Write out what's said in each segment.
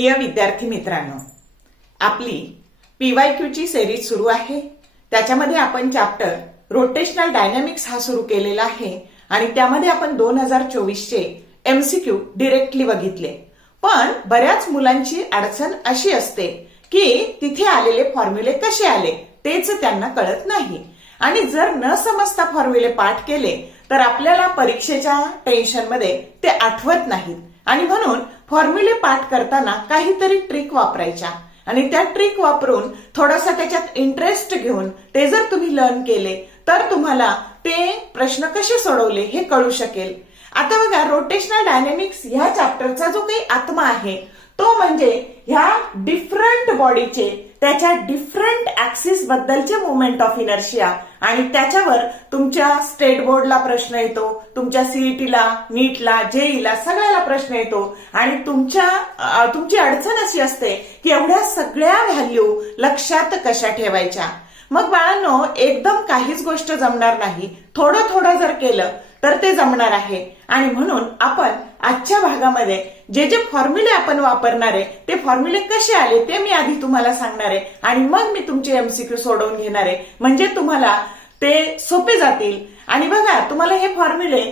प्रिय विद्यार्थी मित्रांनो, आपली PYQ ची सिरीज सुरू आहे। त्याच्यामध्ये आपण चॅप्टर रोटेशनल डायनॅमिक्स हा सुरू केलेला आहे आणि त्यामध्ये आपण 2024 चे MCQ डायरेक्टली बघितले। पण बऱ्याच मुलांची अडचण अशी असते की तिथे आलेले फॉर्म्युले कसे आले तेच त्यांना कळत नाही आणि जर न समजता फॉर्म्युले पाठ केले तर आपल्याला परीक्षेच्या टेन्शनमध्ये ते आठवत नाहीत आणि म्हणून फॉर्म्युले पाठ करताना काहीतरी ट्रिक वापरायच्या आणि त्या ट्रिक वापरून थोडासा त्याच्यात इंटरेस्ट घेऊन ते जर तुम्ही लर्न केले तर तुम्हाला ते प्रश्न कसे सोडवले हे कळू शकेल। आता बघा, रोटेशनल डायनॅमिक्स ह्या चॅप्टरचा जो काही आत्मा आहे तो म्हणजे ह्या डिफरंट बॉडीचे त्याच्या डिफरंट ऍक्सिस बद्दलचे मोमेंट ऑफ इनर्शिया आणि त्याच्यावर तुमच्या स्टेट बोर्डला प्रश्न येतो, तुमच्या सीईटीला, नीटला, जेईला सगळ्याला प्रश्न येतो आणि तुमची अडचण अशी असते की एवढ्या सगळ्या व्हॅल्यू लक्षात कशा ठेवायच्या। मग बाळांनो, एकदम काहीच गोष्ट जमणार नाही, थोडं थोडं जर केलं तर ते जमणार आहे आणि म्हणून आपण आजच्या भागामध्ये जे जे फॉर्म्युले आपण वापरणार आहे ते फॉर्म्युले कसे आले ते मी आधी तुम्हाला सांगणार आहे आणि मग मी तुमचे MCQ सोडवून घेणार आहे, म्हणजे तुम्हाला ते सोपे जातील। आणि बघा, तुम्हाला हे फॉर्म्युले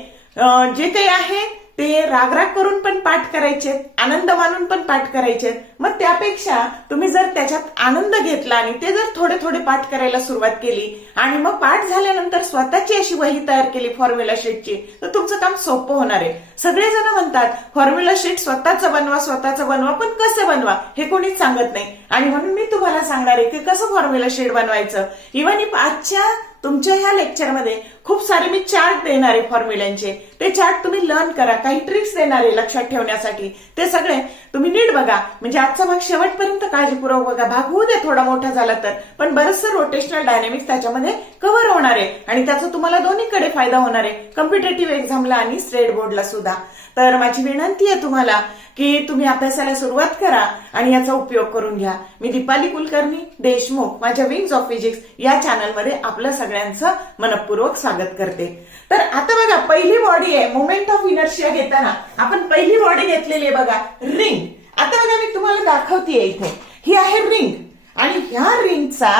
जे काही आहे ते राग करून पण पाठ करायचे, आनंद मानून पण पाठ करायचे। मग त्यापेक्षा तुम्ही जर त्याच्यात आनंद घेतला आणि ते जर थोडे थोडे पाठ करायला सुरुवात केली आणि मग पाठ झाल्यानंतर स्वतःची अशी वही तयार केली फॉर्म्युला शीटची तर तुमचं काम सोपं होणार आहे। सगळेजण म्हणतात फॉर्म्युला शीट स्वतःच बनवा, पण कसं बनवा हे कोणीच सांगत नाही आणि म्हणून मी तुम्हाला सांगणार आहे की कसं फॉर्म्युला शीट बनवायचं। इव्हन आजच्या तुमच्या ह्या लेक्चरमध्ये खूप सारे मी चार्ट देणार आहे फॉर्म्युल्यांचे, ते चार्ट तुम्ही लर्न करा, काही ट्रिक्स देणार आहे लक्षात ठेवण्यासाठी, ते सगळे तुम्ही नीट बघा, म्हणजे आजचा भाग शेवटपर्यंत काळजीपूर्वक बघा। भाग होऊ दे थोडा मोठा झाला तर, पण बरंचसं रोटेशनल डायनॅमिक्स त्याच्यामध्ये कव्हर होणार आहे आणि त्याचा तुम्हाला दोन्हीकडे फायदा होणार आहे, कॉम्पिटेटिव्ह एक्झामला आणि स्टेट बोर्डला सुद्धा। तर माझी विनंती आहे तुम्हाला की तुम्ही अभ्यासाला सुरुवात करा आणि याचा उपयोग करून घ्या। मी दीपाली कुलकर्णी देशमुख माझ्या विंग्स ऑफ फिजिक्स या चॅनलमध्ये आपलं सगळ्यांचं मनपूर्वक स्वागत करते। तर आता बघा, पहिली बॉडी आहे मोमेंट ऑफ इनर्शिया घेताना आपण पहिली बॉडी घेतलेली आहे बघा, रिंग। आता बघा, मी तुम्हाला दाखवतेय इथे, ही आहे रिंग आणि ह्या रिंगचा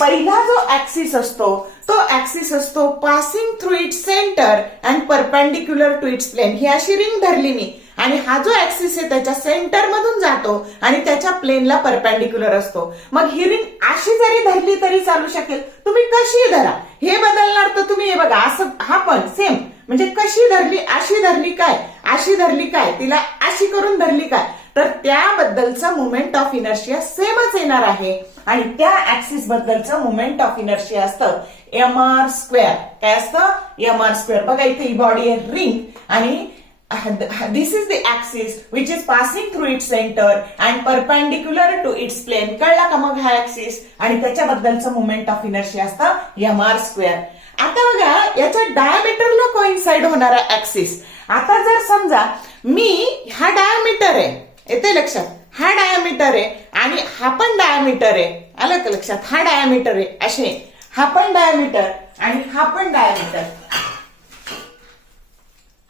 पहिला जो ऍक्सिस असतो तो ऍक्सिस असतो passing through its centre and perpendicular to its plane. ही अशी रिंग धरली मी आणि हा जो ऍक्सिस आहे त्याच्या सेंटर मधून जातो आणि त्याच्या प्लेनला परपेंडिक्युलर असतो। मग ही रिंग अशी जरी धरली तरी चालू शकेल, तुम्ही कशी धरा हे बदलणार तर तुम्ही हे बघा, असं हा पण सेम, म्हणजे कशी धरली, अशी धरली काय, अशी धरली काय, तिला अशी करून धरली काय, तर त्याबद्दलचं मोमेंट ऑफ इनर्शिया सेमच येणार आहे आणि त्या ऍक्सिस बद्दलचं मोमेंट ऑफ इनर्शिया असतं mr²। काय असतं? mr²। बघा, इथे ही बॉडी आहे रिंग आणि this is the axis which is passing through its center and perpendicular to its plane। कळला का मग हा ऍक्सिस आणि त्याच्याबद्दलचं मोमेंट ऑफ इनर्शिया असतं mr²। आता बघा, याच्या डायमीटरला कोइन्साइड होणारा ऍक्सिस, आता जर समजा मी हा डायमीटर आहे, येते लक्षात, हा डायमीटर आहे आणि हा पण डायमीटर आहे, आलं का लक्षात, हा डायमीटर आहे असे, हा पण डायमीटर आणि हा पण डायमीटर,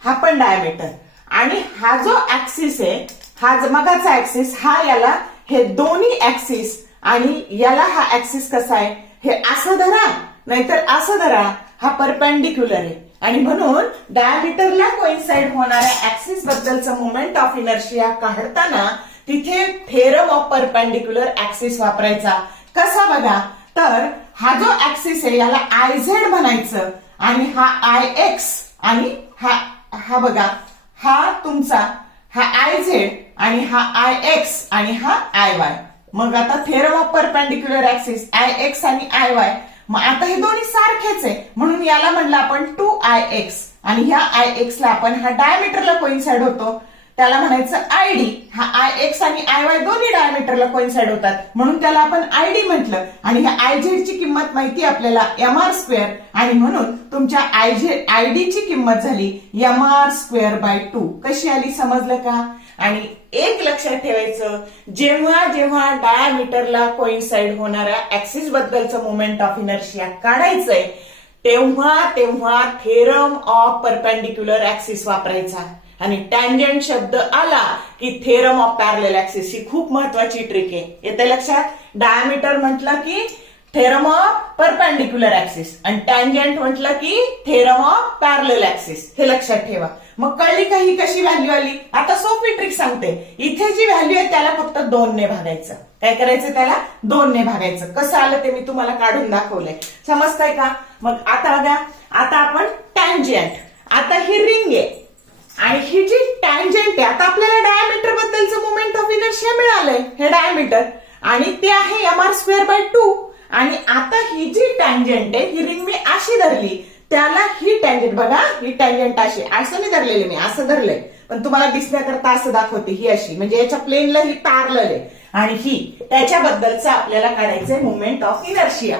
हा पण डायमीटर आणि हा जो ऍक्सिस आहे, हा मगाचा ऍक्सिस, हा याला, हे दोन्ही ऍक्सिस आणि याला हा ऍक्सिस कसा आहे, हे असं धरा नाहीतर असं धरा, हा परपेंडिक्युलर आहे आणि म्हणून डायमीटरला कोइन्साइड होणाऱ्या ऍक्सिस बद्दलचं मोमेंट ऑफ इनर्शिया काढताना तिथे थेरम ऑफ परपेंडिक्युलर ऍक्सिस वापरायचा। कसा बघा, तर हा जो ऍक्सिस आहे याला IZ म्हणायचं आणि हा IX आणि हा बघा, हा तुमचा हा IZ आणि हा IX आणि हा IY। मग आता theorem of perpendicular axis IX आणि IY, मग आता हे दोन्ही सारखेच आहे म्हणून याला म्हणलं आपण 2IX आणि ह्या IX ला आपण हा डायमीटरला कोइन्साइड होतो त्याला म्हणायचं ID। हा IX आणि IY दोन्ही डायमीटरला कोइन्साइड होतात म्हणून त्याला आपण ID म्हटलं आणि ह्या IZ ची किंमत माहिती आपल्याला mr² आणि म्हणून तुमच्या ID ची किंमत झाली mr²/2। कशी आली समजलं का? आणि एक लक्षात ठेवायचं, जेव्हा जेव्हा डायमीटरला कोइन्साइड होणाऱ्या ऍक्सिस बद्दलचं मोमेंट ऑफ इनर्शिया काढायचंय तेव्हा तेव्हा थेरम ऑफ परपेंडिक्युलर ऍक्सिस वापरायचा आणि टँजंट शब्द आला की थेरम ऑफ पॅरलल ऍक्सिस ही खूप महत्वाची ट्रिक आहे. येते लक्षात? डायमीटर म्हटलं की थेरम ऑफ परपेंडिक्युलर ऍक्सिस आणि टँजंट म्हटलं की थेरम ऑफ पॅरलल ऍक्सिस. हे लक्षात ठेवा. मग कळली का ही कशी व्हॅल्यू आली? आता सोपी ट्रिक सांगते. इथे जी व्हॅल्यू आहे त्याला फक्त 2 ने भागायचं. काय करायचं? त्याला 2 ने भागायचं. कसं आलं ते मी तुम्हाला काढून दाखवलंय. समजतंय का? मग आता बघा, आता आपण टँजंट, आता ही रिंग आहे आणि ही जी टँजंट आहे, आता आपल्याला डायमीटर बद्दलचं मोमेंट ऑफ इनर्शिया मिळालंय. हे डायमीटर आणि ते आहे mr²/2. आणि आता ही जी टँजंट आहे, ही रिंग मी अशी धरली, त्याला ही टँजंट बघा, ही टँजंट अशी, असं नाही धरलेली मी, असं धरलंय, पण तुम्हाला दिसण्याकरता असं दाखवते. ही अशी, म्हणजे याच्या प्लेनला ही पॅरलल आहे आणि ही त्याच्याबद्दलचं आपल्याला काढायचंय मोमेंट ऑफ इनर्शिया.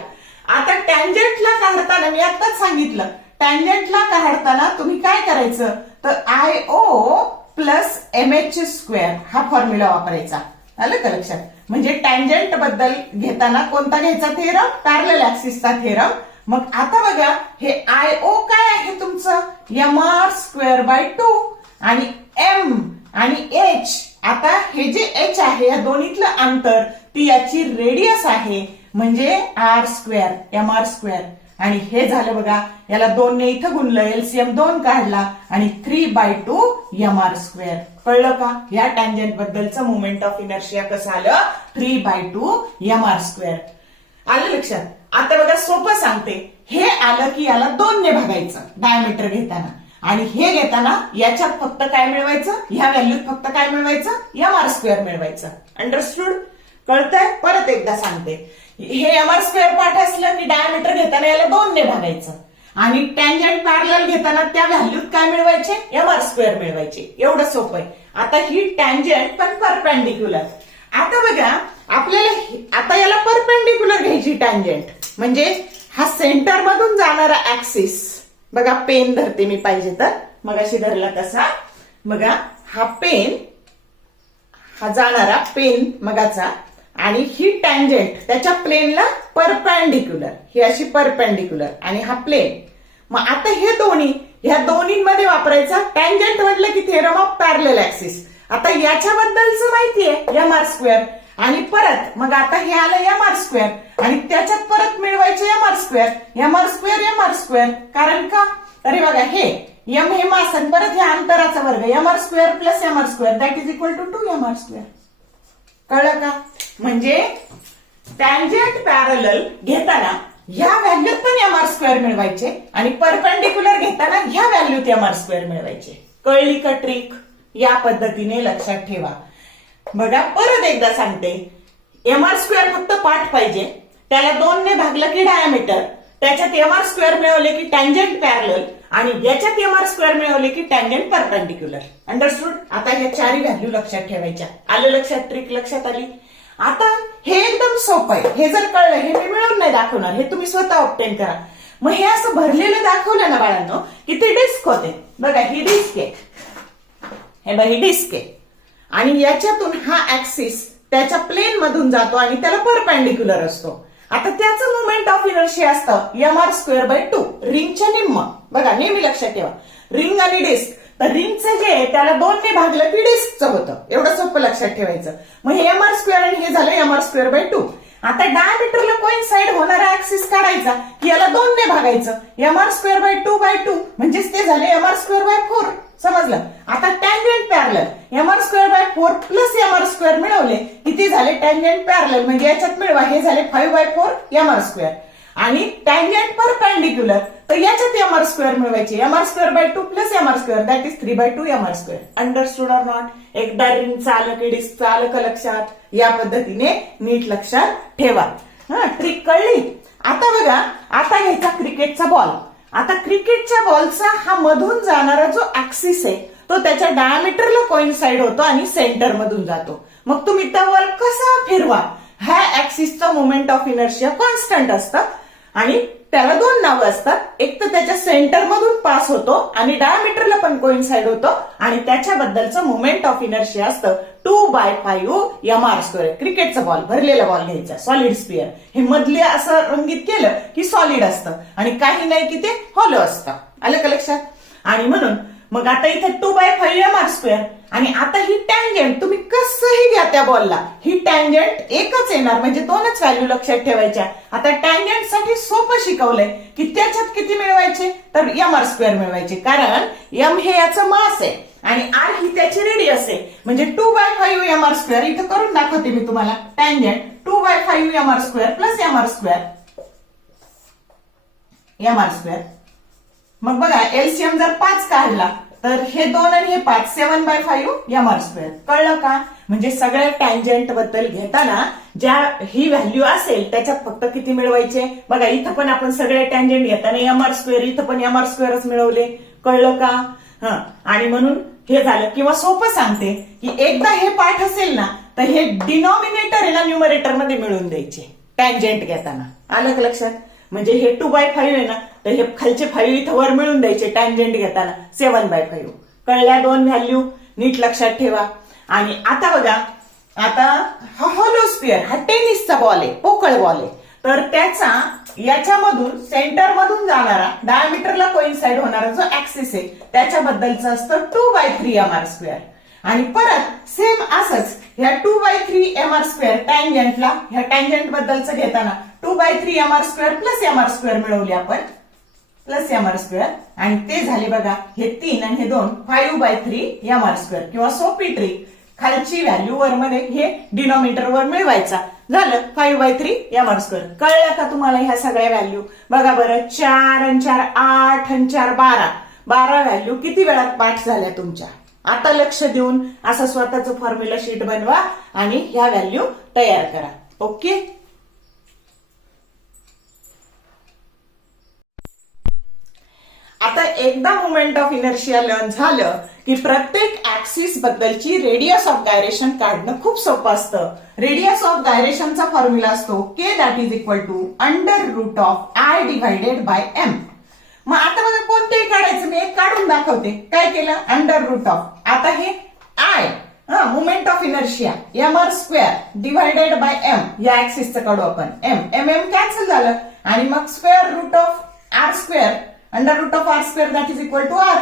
आता टँजंटला काढताना मी आताच सांगितलं, टँजंटला काढताना तुम्ही काय करायचं, तर IO प्लस MH² हा फॉर्म्युला वापरायचा. आलं का लक्षात? म्हणजे टँजंट बद्दल घेताना कोणता घ्यायचा थेरम? Parallel ऍक्सिसचा theorem. मग आता बघा, हे IO काय आहे तुमचं? mr²/2 आणि M आणि H. आता हे जे H आहे, या दोन्हीतलं अंतर, ती याची रेडियस आहे, म्हणजे r², mr². आणि हे झालं बघा, याला 2 ने इथं गुणलं, LCM 2 काढला आणि 3/2 mr². कळलं का? या टँजंट बद्दलचं मोमेंट ऑफ इनर्शिया कसं आलं? 3/2 mr². आलं लक्षात? आता बघा, सोपं सांगते. हे आलं की याला 2 ने भागायचं डायमीटर घेताना, आणि हे घेताना याच्यात फक्त काय मिळवायचं? ह्या व्हॅल्यूत फक्त काय मिळवायचं? mr² मिळवायचं. अंडरस्टूड? कळतंय? परत एकदा सांगते. हे mr² पार्ट असलं की डायमीटर घेताना याला 2 ने भागायचं आणि टँजंट पॅरलल घेताना त्या व्हॅल्यूत काय मिळवायचे? mr² मिळवायचे. एवढं सोपं आहे. आता ही टँजंट पण परपेंडिक्युलर. आता बघा, आपल्याला आता याला परपेंडिक्युलर घ्यायची टँजंट, म्हणजे हा सेंटर मधून जाणारा ऍक्सिस. बघा, पेन धरते मी पाहिजे तर, मग अशी धरला तसा. बघा, हा पेन, हा जाणारा पेन मगाचा, आणि ही टँजंट त्याच्या प्लेनला परपेंडिक्युलर, ही अशी परपेंडिक्युलर, आणि हा प्लेन. मग आता हे दोन्ही, ह्या दोन्हीमध्ये वापरायचा टँजंट म्हटलं की थेरम ऑफ पॅरलल ऍक्सिस. आता याच्याबद्दलचं माहितीये mr², आणि परत मग आता हे आलं mr² आणि त्याच्यात परत मिळवायचे mr². कारण का? अरे बघा, हे m हे मास आणि परत हे अंतराचा वर्ग, mr² plus mr² that is equal to 2 mr². कळलं का? म्हणजे टँजंट पॅरलल घेताना ह्या व्हॅल्यूत पण mr² मिळवायचे आणि परपेंडिक्युलर घेताना ह्या व्हॅल्यूत mr² मिळवायचे. कळली का ट्रिक? या पद्धतीने लक्षात ठेवा. बघा, परत एकदा सांगते. mr² फक्त पाठ पाहिजे, त्याला 2 ने भागलं की डायमीटर, त्याच्यात mr² मिळवले की टँजंट पॅरलल, आणि याच्यात mr² मिळवले की टँजंट परपेंडिक्युलर. अंडरस्टूड? आता ह्या 4 व्हॅल्यू लक्षात ठेवायच्या. आलं लक्षात? ट्रिक लक्षात आली? आता हे एकदम सोपं आहे. हे जर कळलं, हे मी मिळवून नाही दाखवणार, हे तुम्ही स्वतः ऑब्टेन करा. मग हे असं भरलेलं दाखवलं ना बाळांनो, की ते डिस्क होते. बघा, ही डिस्क आहे, हे बघा, ही डिस्क आहे, आणि याच्यातून हा ऍक्सिस त्याच्या प्लेन मधून जातो आणि त्याला परपेंडिक्युलर असतो. आता त्याचं मोमेंट ऑफ इनर्शिया असतं mr²/2, रिंगच्या निम्म. बघा, नेहमी लक्षात ठेवा, रिंग आणि डिस्क. तर रिंगचं जे आहे त्याला 2 ने भागलं की डिस्कचं होतं. एवढं सोपं लक्षात ठेवायचं. मग हे mr² आणि हे झालं mr²/2. आता डायमीटरला कोइन्साइड होणारा ऍक्सिस काढायचा की याला 2 ने भागायचं, mr²/2/2 म्हणजेच ते झाले mr²/4. समजलं? आता tangent parallel mr²/4 plus mr² मिळवले किती झाले? टँजंट पॅरलल, म्हणजे याच्यात मिळवा, हे झाले 5/4 mr². आणि टँजंट परपेंडिक्युलर, तर याच्यात mr² मिळवायचे, mr²/2 plus mr² that is 3/2 mr². Understood or not? एकदा रिंगचं आलं की डिस्कचं आलं का लक्षात? या पद्धतीने नीट लक्षात ठेवा. ट्रिक कळली? आता बघा, आता घ्यायचा क्रिकेटचा बॉल. आता क्रिकेटच्या बॉलचा हा मधून जाणारा जो ऍक्सिस आहे तो त्याच्या डायमीटरला कोइन्साइड होतो आणि सेंटर मधून जातो. मग तुम्ही तो बॉल कसा फिरवा, ह्या ऍक्सिसचं मोमेंट ऑफ इनर्शिया कॉन्स्टंट असतं आणि त्याला 2 नावं असतात. एक तर त्याच्या सेंटर मधून पास होतो आणि डायमीटरला पण कोइन्साइड होतो, आणि त्याच्याबद्दलचं मोमेंट ऑफ इनर्शिया असतं 2/5 mr². क्रिकेटचा बॉल, भरलेला बॉल घ्यायचा, सॉलिड स्पिअर. हे मधले असं रंगीत केलं की सॉलिड असतं आणि काही नाही की ते हॉलो असतं. आलं का लक्षात? आणि म्हणून मग आता इथे 2/5 mr². आणि आता ही टँजंट तुम्ही कसंही घ्या त्या बॉलला, ही टँजंट एकच येणार, म्हणजे दोनच व्हॅल्यू लक्षात ठेवायच्या. आता टँजंट साठी सोपं शिकवलंय की त्याच्यात किती मिळवायचे, तर mr² मिळवायचे, कारण m हे याचं मास आहे आणि r ही त्याची रेडियस आहे. म्हणजे 2/5 mr². इथं करून दाखवते मी तुम्हाला. Tangent 2/5 mr² plus mr². मग बघा एलसीएम जर 5 काढला तर हे 2 आणि हे 5, 7/5 mr². कळलं का? म्हणजे सगळ्या टँजंट बद्दल घेताना ज्या ही व्हॅल्यू असेल त्याच्यात फक्त किती मिळवायचे. बघा इथं पण आपण सगळे टँजंट घेताना mr², इथं पण mr² मिळवले. कळलं का? आणि म्हणून हे झालं. किंवा सोपं सांगते की एकदा हे पाठ असेल ना तर हे डिनॉमिनेटर आहे ना न्यूमरेटर मध्ये मिळवून द्यायचे टँजंट घेताना. आलं का लक्षात? म्हणजे हे 2/5 आहे ना तर हे खालचे 5 इथं वर मिळून द्यायचे टँजंट घेताना 7/5. कळल्या दोन व्हॅल्यू? नीट लक्षात ठेवा. आणि आता बघा, आता हा हॉलो स्पिअर, हा टेनिसचा बॉल आहे, पोकळ बॉल आहे. तर त्याचा याच्यामधून सेंटर मधून जाणारा डायमीटरला कोइन्साइड होणारा जो ऍक्सिस आहे त्याच्याबद्दलचं असतं 2/3 mr². आणि परत सेम असंच ह्या 2/3 mr² टँजंटला, ह्या टँजंट बद्दलचं घेताना 2/3 mr² प्लस mr² मिळवले आपण, प्लस mr². आणि ते झाले बघा हे 3 आणि हे 2, 5/3 mr². किंवा सोपी ट्रिक, खालची व्हॅल्यू वर मध्ये हे डिनॉमिनेटर वर मिळवायचा. झालं 5/3 mr². कळलं का तुम्हाला ह्या सगळ्या व्हॅल्यू? बघा बरं, 4 आणि 4 8 आणि 4 12, 12 व्हॅल्यू किती वेळात पाठ झाल्या तुमच्या? आता लक्ष देऊन असं स्वतःचं फॉर्म्युला शीट बनवा आणि ह्या व्हॅल्यू तयार करा. ओके. आता एकदा मोमेंट ऑफ इनर्शिया लर्न झालं की प्रत्येक ऍक्सिस बद्दलची रेडियस ऑफ गायरेशन काढणं खूप सोपं असतं. रेडियस ऑफ गायरेशनचा फॉर्म्युला असतो k that is equal to √i divided by m. मग आता बघा कोणतेही काढायचं, मी एक काढून दाखवते. काय केलं? √. आता हे i moment of inertia mr² divided by m या ऍक्सिसचं काढू आपण. m कॅन्सल झालं आणि मग √r², √r² that is equal to r.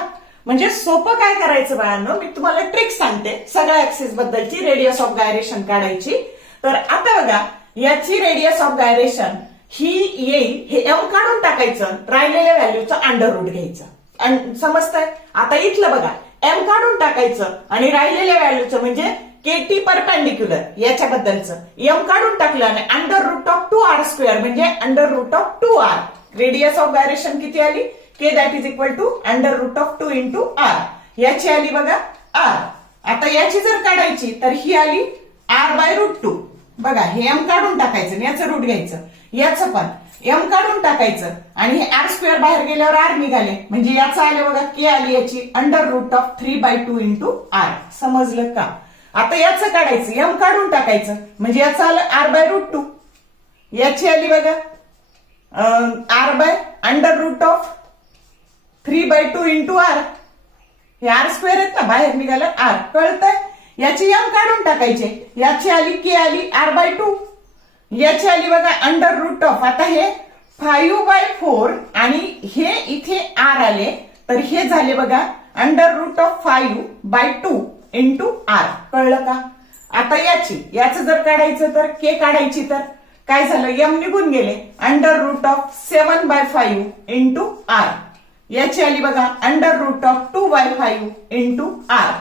म्हणजे सोपं काय करायचं बाळांनो, मी तुम्हाला ट्रिक सांगते सगळ्या ऍक्सिस बद्दलची रेडियस ऑफ गायरेशन काढायची. तर आता बघा याची रेडियस ऑफ गायरेशन ही येईल, हे m काढून टाकायचं, राहिलेल्या व्हॅल्यूचं अंडर रूट घ्यायचं. समजतंय? आता इथलं बघा m काढून टाकायचं आणि राहिलेल्या व्हॅल्यूचं म्हणजे KT परपेंडिक्युलर याच्याबद्दलचं m काढून टाकलं आणि √2r² म्हणजे √2r. रेडियस ऑफ गायरेशन किती आली? k that is equal to √2 into r. याची आली बघा r. आता याची जर काढायची तर ही आली r/√2. बघा हे m काढून टाकायचं आणि याचं रूट घ्यायचं, याचं पण m काढून टाकायचं आणि हे r² बाहेर गेल्यावर r निघाले म्हणजे याचं आलं बघा k आली याची √3/2 इंटू r. समजलं का? आता याचं काढायचं, m काढून टाकायचं म्हणजे याचं आलं r/√2. याची आली बघा r/√3/2 इंटू r. हे r² आहेत ना, बाहेर निघालं r. कळतंय? याची m काढून टाकायचे, याची आली k आली r/2. याची आली बघा √. आता हे 5/4 आणि हे इथे r आले तर हे झाले बघा √5/2 इंटू r. कळलं का? आता याचं जर काढायचं तर k काढायची तर काय झालं? m निघून गेले, √7/5 इंटू r. याची आली बघा √2/5 इंटू r.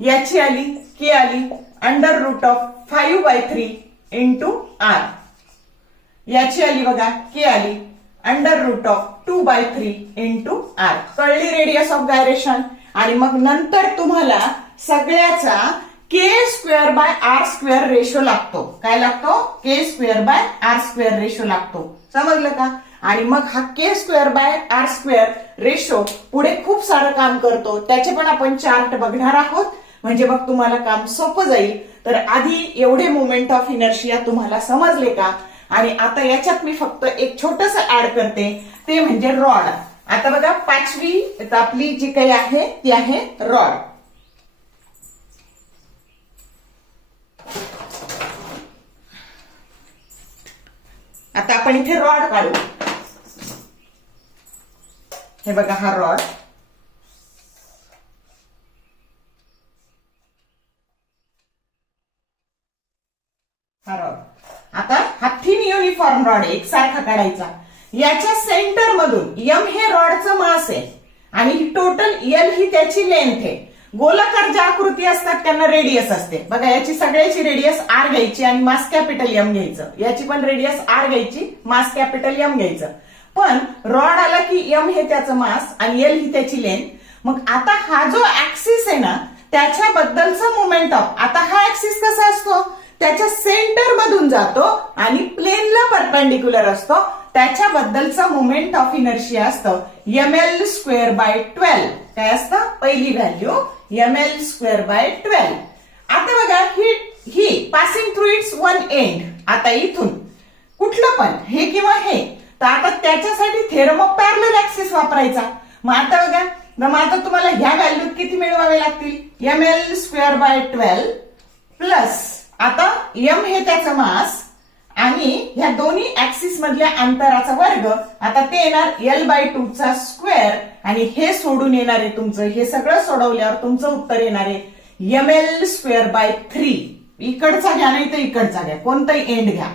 याची आली k आली √5/3 इंटू r. याची आली बघा k आली √2/3 इंटू r. कळली रेडियस ऑफ गायरेशन? आणि मग नंतर तुम्हाला सगळ्याचा k²/r² रेशो लागतो. काय लागतो? k²/r² रेशो लागतो. समजलं का? आणि मग हा k²/r² रेशो पुढे खूप सारं काम करतो, त्याचे पण आपण चार्ट बघणार आहोत. म्हणजे मग तुम्हाला काम सोपं जाईल. तर आधी एवढे मोमेंट ऑफ इनर्शिया तुम्हाला समजले का? आणि आता याच्यात मी फक्त एक छोटस ऍड करते, ते म्हणजे रॉड. आता बघा 5वी आपली जी काही आहे ती आहे रॉड. आता आपण इथे रॉड काढू. हे बघा हा रॉड. युनिफॉर्म रॉड आहे, एकसारखा काढायचा. याच्या सेंटर मधून एम हे रॉडचं मास आहे आणि टोटल एल ही त्याची लेंथ आहे. गोलाकार ज्या आकृती असतात त्यांना रेडियस असते. बघा याची सगळ्याची रेडियस आर घ्यायची आणि मास कॅपिटल एम घ्यायचं. याची पण रेडियस आर घ्यायची, मास कॅपिटल एम घ्यायचं. पण रॉड आला की एम हे त्याचं मास आणि एल ही त्याची लेंथ. मग आता हा जो ऍक्सिस आहे ना त्याच्याबद्दलचा मोमेंट ऑफ, आता हा ऍक्सिस कसा असतो, त्याच्या सेंटर मधून जातो आणि प्लेनला परपेंडिक्युलर असतो. त्याच्याबद्दलचं मोमेंट ऑफ इनर्शिया असतं ml²/12. काय असतं, पहिली व्हॅल्यू ml²/12. आता बघा ही passing through its one end. आता इथून कुठलं पण हे किंवा हे, तर आता त्याच्यासाठी थेरम ऑफ पॅरलल ऍक्सिस वापरायचा. मग आता बघा, मग आता तुम्हाला ह्या व्हॅल्यू किती मिळवावे लागतील, ml²/12 प्लस आता एम हे त्याचं मास आणि ह्या दोन्ही ऍक्सिस मधल्या अंतराचा वर्ग. आता ते येणार L/2 चा स्क्वेअर आणि हे सोडून येणार आहे तुमचं, हे सगळं सोडवल्यावर तुमचं उत्तर येणार आहे ml²/3. इकडचा घ्या नाही तर इकडचा घ्या, कोणताही एंड घ्या,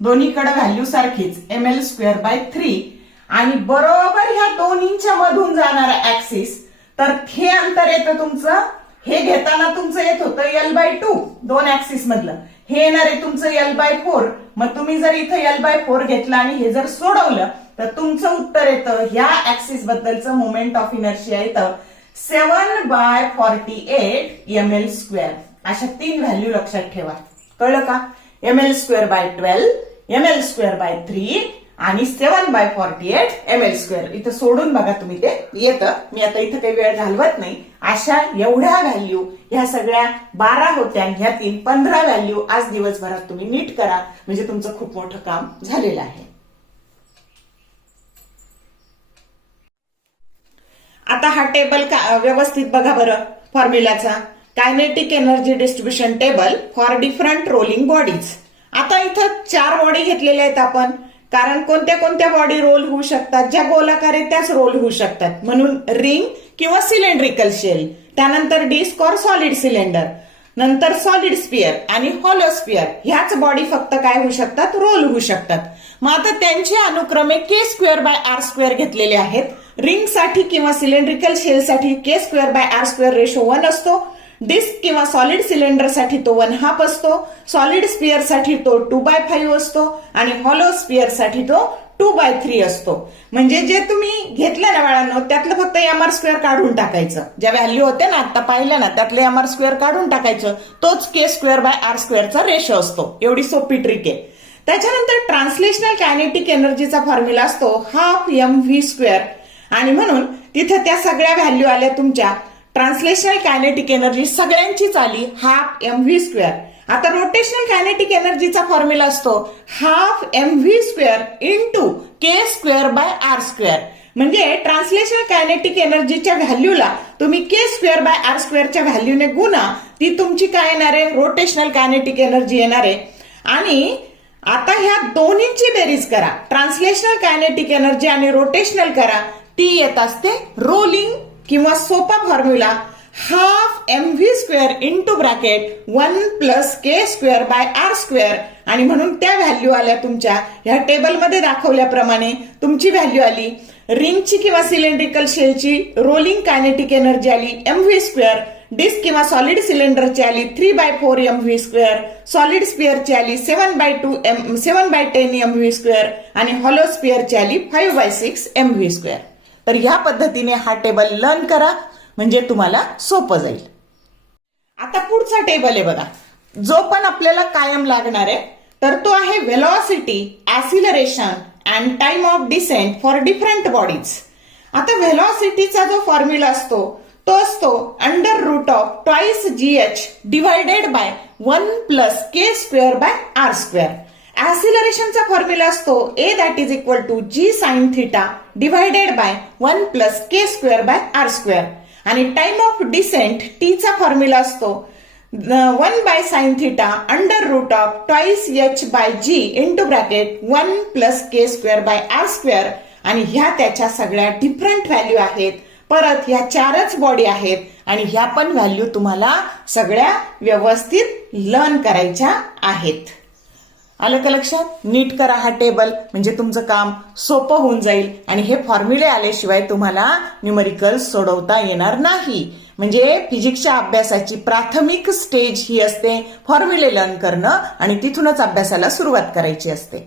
दोन्हीकडे व्हॅल्यू सारखीच ml²/3. आणि बरोबर ह्या दोन्हीच्या मधून जाणारा ऍक्सिस, तर हे अंतर येतं तुमचं, हे घेताना तुमचं येत होतं L/2 दोन ऍक्सिस मधलं, हे येणार आहे तुमचं L/4. मग तुम्ही जर इथं L/4 घेतलं आणि हे जर सोडवलं तर तुमचं उत्तर येतं, ह्या ऍक्सिस बद्दलचं मोमेंट ऑफ इनर्शिया येतं 7/48 ml². अशा 3 व्हॅल्यू लक्षात ठेवा. कळलं का, ml²/12, ml²/3 आणि 7/48 ml². इथं सोडून बघा तुम्ही, ते येतं. मी आता इथं काही वेळ घालवत नाही. अशा एवढ्या व्हॅल्यू ह्या सगळ्या 12 होत्या, ह्या 15 व्हॅल्यू आज दिवसभरात तुम्ही नीट करा, म्हणजे तुमचं खूप मोठं काम झालेलं आहे. आता हा टेबल व्यवस्थित बघा बरं फॉर्म्युलाचा. Kinetic energy distribution table for different rolling bodies. आता इथं 4 बॉडी घेतलेल्या आहेत आपण, कारण कोणत्या कोणत्या बॉडी रोल होऊ शकतात, ज्या गोलाकार आहेत त्याच रोल होऊ शकतात. म्हणून रिंग किंवा सिलेंड्रिकल शेल, त्यानंतर डिस्क और सॉलिड सिलेंडर, नंतर सॉलिड स्पियर आणि हॉलो स्पियर, ह्याच बॉडी फक्त काय होऊ शकतात, रोल होऊ शकतात. मग आता त्यांचे अनुक्रमे k²/r² घेतलेले आहेत. रिंग साठी किंवा सिलेंड्रिकल शेल साठी k²/r² रेशो 1 असतो. डिस्क किंवा सॉलिड सिलेंडर साठी तो 1/2 असतो. सॉलिड स्पियर साठी तो 2/5 असतो आणि हॉलो स्पियर साठी तो 2/3 असतो. म्हणजे जे तुम्ही घेतलं ना बाळांनो, त्यातलं फक्त mr² काढून टाकायचं. ज्या व्हॅल्यू होत्या ना आता पाहिल्या ना, त्यातले mr² काढून टाकायचं. तोच k²/r² चा रेशो असतो. एवढी सोपी ट्रिक आहे. त्याच्यानंतर ट्रान्सलेशनल कायनेटिक एनर्जीचा फॉर्म्युला असतो ½ mv². आणि म्हणून तिथे त्या सगळ्या व्हॅल्यू आल्या तुमच्या. ट्रान्सलेशनल कायनेटिक एनर्जी सगळ्यांचीच आली ½ mv². आता रोटेशनल कायनेटिक एनर्जीचा फॉर्म्युला असतो ½ mv² इंटू k²/r². म्हणजे ट्रान्सलेशनल कायनेटिक एनर्जीच्या व्हॅल्यूला तुम्ही k²/r² च्या व्हॅल्यूने गुणा, ती तुमची काय येणार आहे, रोटेशनल कायनेटिक एनर्जी येणार आहे. आणि आता ह्या दोन्हींची बेरीज करा, ट्रान्सलेशनल कायनेटिक एनर्जी आणि रोटेशनल करा, ती येत असते रोलिंग किंवा सोपा formula ½ mv² into bracket 1 + k²/r². आणि म्हणून त्या व्हॅल्यू आल्या तुमच्या ह्या टेबलमध्ये दाखवल्याप्रमाणे. तुमची व्हॅल्यू आली रिंगची किंवा सिलेंड्रिकल शेलची रोलिंग कायनेटिक एनर्जी आली mv². डिस्क किंवा सॉलिड सिलेंडरची आली 3/4 mv². सॉलिड स्पियरची आली 7/10 mv² आणि हॉलो स्पियरची आली 5/6 mv². तर ह्या पद्धतीने हा टेबल लर्न करा, म्हणजे तुम्हाला सोपं जाईल. आता पुढचा टेबल आहे बघा, जो पण आपल्याला कायम लागणार आहे. तर तो आहे velocity, acceleration and time of descent for different bodies. आता व्हेलॉसिटीचा जो फॉर्म्युला असतो तो असतो √2 gh डिवायडेड बाय 1 + k²/r². ऍसिलरेशनचा फॉर्म्युला असतो a = g sin θ divided by 1 + k²/r². आणि टाइम ऑफ डिसेंट t चा फॉर्म्युला असतो 1/sin θ √2 h/g into bracket 1 + k²/r². आणि ह्या त्याच्या सगळ्या डिफरंट व्हॅल्यू आहेत. परत ह्या 4च बॉडी आहेत आणि ह्या पण व्हॅल्यू तुम्हाला सगळ्या व्यवस्थित लर्न करायच्या आहेत. आलं का लक्षात? नीट करा हा टेबल, म्हणजे तुमचं काम सोपं होऊन जाईल आणि हे फॉर्म्युले आल्याशिवाय तुम्हाला न्यूमरिकल्स सोडवता येणार नाही. म्हणजे फिजिक्सच्या अभ्यासाची प्राथमिक स्टेज ही असते फॉर्म्युले लर्न करणं आणि तिथूनच अभ्यासाला सुरुवात करायची असते.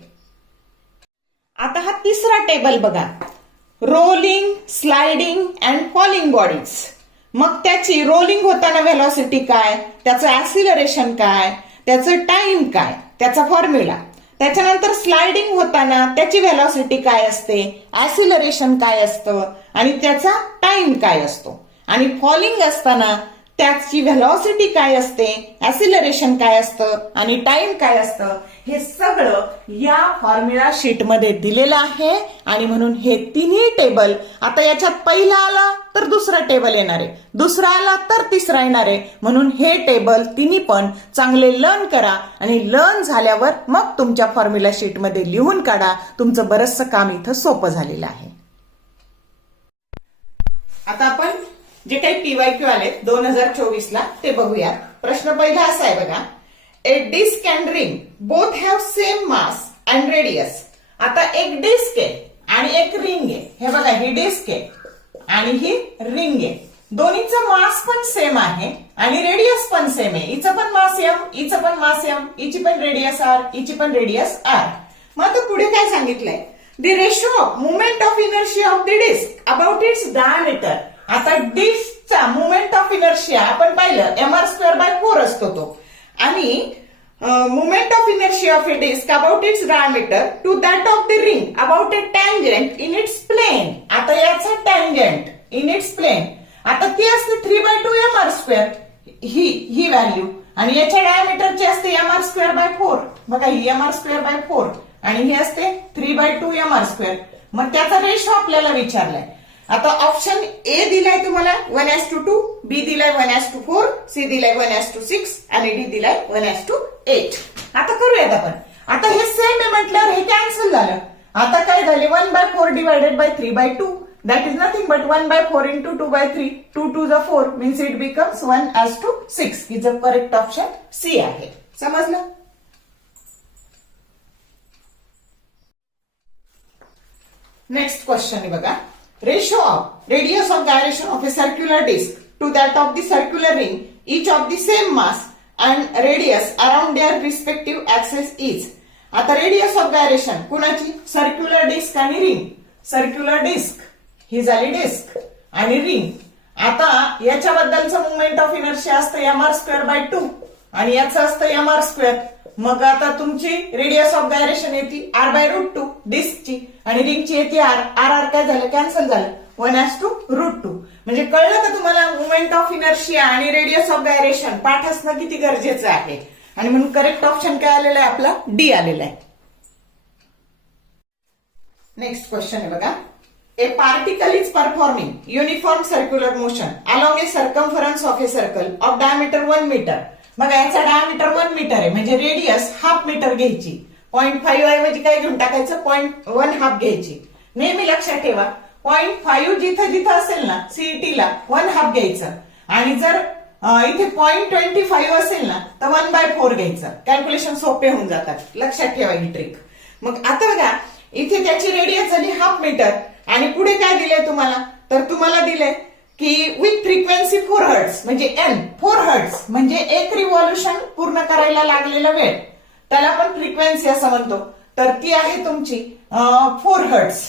आता हा तिसरा टेबल बघा, rolling, sliding and falling bodies. मग त्याची रोलिंग होताना व्हेलॉसिटी काय, त्याचं ऍक्सिलरेशन काय, त्याचं टाइम काय, त्याचा फॉर्म्युला. त्याच्यानंतर स्लाइडिंग होताना त्याची व्हेलॉसिटी काय असते, ऍक्सिलरेशन काय असतं आणि त्याचा टाइम काय असतो. आणि फॉलिंग असताना त्याची व्हेलॉसिटी काय असते, ऍक्सिलरेशन काय असतं आणि टाइम काय असतं, हे सगळं या फॉर्म्युला शीट मध्ये दिलेलं आहे. आणि म्हणून हे तिन्ही टेबल, आता याच्यात पहिला आला तर दुसरा टेबल येणार आहे, दुसरा आला तर तिसरा येणार आहे. म्हणून हे टेबल तिन्ही पण चांगले लर्न करा आणि लर्न झाल्यावर मग तुमच्या फॉर्म्युला शीट मध्ये लिहून काढा. तुमचं बरचसं काम इथं सोपं झालेलं आहे. आता आपण जे काही पीवायक्यू आले 2024 ला ते बघूया. प्रश्न पहिला असा आहे बघा, a disc and ring both have same mass and radius. आता एक डिस्क आहे आणि एक रिंग आहे. हे बघा, ही डिस्क आहे आणि ही रिंग आहे. दोन्हीचं मास पण सेम आहे आणि रेडियस पण सेम आहे. हिचं पण मास एम, हिचं पण मास एम, हिची पण रेडियस आर, हिची पण रेडियस आर. मग आता पुढे काय सांगितलंय, the ratio of movement of inertia of the disc about its diameter. आता डिस्कचा मुवमेंट ऑफ इनर्शिया आपण पाहिलं mr²/4 असतो तो, आणि movement of inertia of a disc about its diameter to that of the ring about a tangent in its plane. आता याचा tangent in its plane, आता ती असते 3/2 mr², ही व्हॅल्यू, आणि याच्या डायमीटरची असते mr²/4. बघा, ही mr²/4 आणि ही असते 3/2 mr². मग त्याचा रेशो आपल्याला विचारलाय. आता ऑप्शन ए दिलाय तुम्हाला 1:2, बी दिलाय 1:4, सी दिलाय 1:6 आणि डी दिलाय 1:8. आता करूयात आपण. आता हे सेम आहे म्हटल्यावर हे कॅन्सल झालं. आता काय झाले, 1/4 divided by 3/2, that is nothing but 1/4 into 2/3, 2 2 जा 4 means it becomes 1:6. Is correct option C आहे. समजलं? नेक्स्ट क्वेश्चन आहे बघा, ratio of radius of gyration of a circular disc to that of the circular ring, each of the same mass and radius around their respective axis is. आता radius of gyration कुणाची, circular disk आणि ring. Circular disk ही झाली disk आणि ring. आता याच्याबद्दलचं movement of inertia असतं mr²/2 आणि याचं असतं mr². मग आता तुमची रेडियस ऑफ गायरेशन येते r/√2 डिस्कची आणि रिंगची येते r. r काय झालं, कॅन्सल झालं, 1:√2. म्हणजे कळलं का तुम्हाला मुवमेंट ऑफ इनर्शिया आणि रेडियस ऑफ गायरेशन पाठ असणं किती गरजेचं आहे. आणि म्हणून करेक्ट ऑप्शन काय आलेला आहे आपला, डी आलेला आहे. नेक्स्ट क्वेश्चन आहे बघा, a particle is performing uniform circular motion along a circumference of a circle of diameter 1 metre. बघा, याचा डायमीटर 1 मीटर आहे, म्हणजे रेडियस ½ मीटर घ्यायची. 0.5 ऐवजी काय घेऊन टाकायचं, 1/2 घ्यायची. नेहमी लक्षात ठेवा, 0.5 जिथं जिथं असेल ना सीईटीला 1/2 घ्यायचं, आणि जर इथे 0.25 असेल ना तर 1/4 घ्यायचं. कॅल्क्युलेशन सोपे होऊन जातात. लक्षात ठेवा ही ट्रिक. मग आता बघा, इथे त्याची रेडियस झाली ½ मीटर आणि पुढे काय दिलंय तुम्हाला, तर तुम्हाला दिलंय की विथ फ्रिक्वेन्सी 4 हर्ट्स, म्हणजे एन 4 हर्ट्स म्हणजे एक रिव्हॉल्युशन पूर्ण करायला लागलेला वेळ, त्याला आपण फ्रिक्वेन्सी असं म्हणतो. तर ती आहे तुमची 4 हर्ट्स.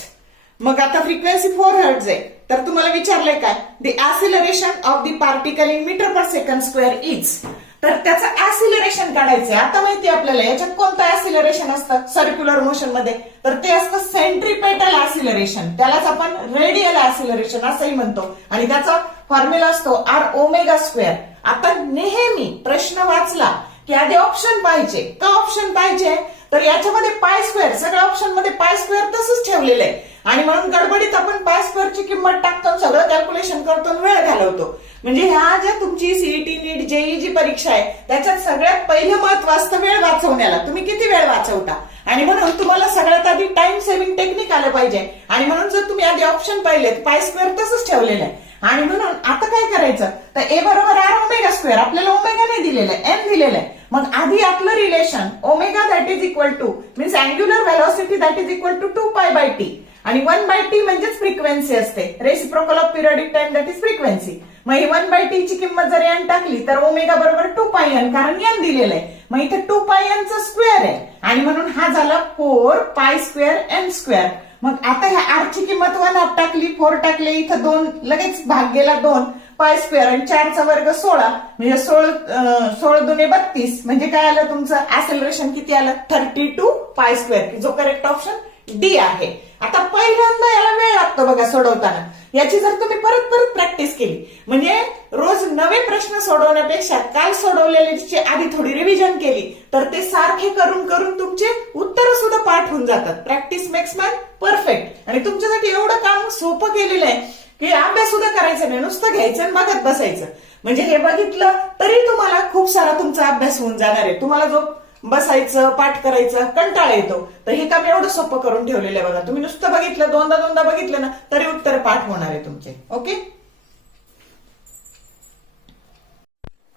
मग आता फ्रिक्वेन्सी 4 हर्ट्स आहे, तर तुम्हाला विचारलंय काय, the acceleration of the particle in metre per second square is. तर त्याचं ऍक्सिलरेशन काढायचंय. आता माहिती आपल्याला याच्यात कोणतं ऍक्सिलरेशन असतं सर्क्युलर मोशन मध्ये, तर ते असतं सेंट्रिपेटल ऍक्सिलरेशन. त्यालाच आपण रेडियल ऍक्सिलरेशन असंही म्हणतो आणि त्याचा फॉर्म्युला असतो r⍵². आता नेहमी प्रश्न वाचला की आधी ऑप्शन पाहिजे. का ऑप्शन पाहिजे, तर याच्यामध्ये π², सगळ्या ऑप्शन मध्ये π² तसंच ठेवलेलं आहे आणि म्हणून गडबडीत आपण π² ची किंमत टाकतो, सगळं कॅल्क्युलेशन करतो, वेळ घालवतो. म्हणजे ह्या ज्या तुमची सीईटी नीट जेई जी परीक्षा आहे त्याच्यात सगळ्यात पहिलं महत्व असतं वेळ वाचवण्याला. तुम्ही किती वेळ वाचवता, आणि म्हणून तुम्हाला सगळ्यात आधी टाइम सेव्हिंग टेक्निक आलं पाहिजे. आणि म्हणून जर तुम्ही आधी ऑप्शन पाहिलेत π² तसंच ठेवलेलं आहे. आणि म्हणून आता काय करायचं, तर ए बरोबर r⍵². आपल्याला ओमेगा नाही दिलेलं आहे, एन दिलेलं आहे. मग आधी यातलं relation omega that is equal to means angular velocity that is equal to 2π/t आणि 1/t म्हणजेच फ्रिक्वेन्सी असते. Reciprocal of periodic time that is frequency. मग ही 1/t ची किंमत जर n टाकली तर ओमेगा बरोबर 2πn, कारण n दिलेलं आहे. मग इथे 2πn चा स्क्वेअर आहे आणि म्हणून हा झाला 4π²n². मग आता ह्या r ची किंमत 1/2 टाकली, 4 टाकले, इथं 2 लगेच भाग गेला 2 π² आणि 4 चा वर्ग 16 म्हणजे 16 दुने 32 म्हणजे काय आलं तुमचं ऍक्सेलरेशन किती आलं 32π², जो करेक्ट ऑप्शन डी आहे. आता पहिल्यांदा याला वेळ लागतो बघा सोडवताना. याची जर तुम्ही परत परत प्रॅक्टिस केली म्हणजे रोज नवे प्रश्न सोडवण्यापेक्षा काल सोडवलेल्याची आधी थोडी रिव्हिजन केली तर ते सारखे करून करून तुमचे उत्तर सुद्धा पाठ होऊन जातात. Practice makes man perfect. आणि तुमच्यासाठी एवढं काम सोपं केलेलं आहे की अभ्यास सुद्धा करायचा नाही, नुसतं घ्यायचं आणि बघत बसायचं. म्हणजे हे बघितलं तरी तुम्हाला खूप सारा तुमचा अभ्यास होऊन जाणार आहे. तुम्हाला जो बसायचं पाठ करायचं कंटाळा येतो तर हे काम एवढं सोपं करून ठेवलेलं आहे बघा. तुम्ही नुसतं बघितलं दोनदा बघितलं ना तरी उत्तर पाठ होणार आहे तुमचे. Okay,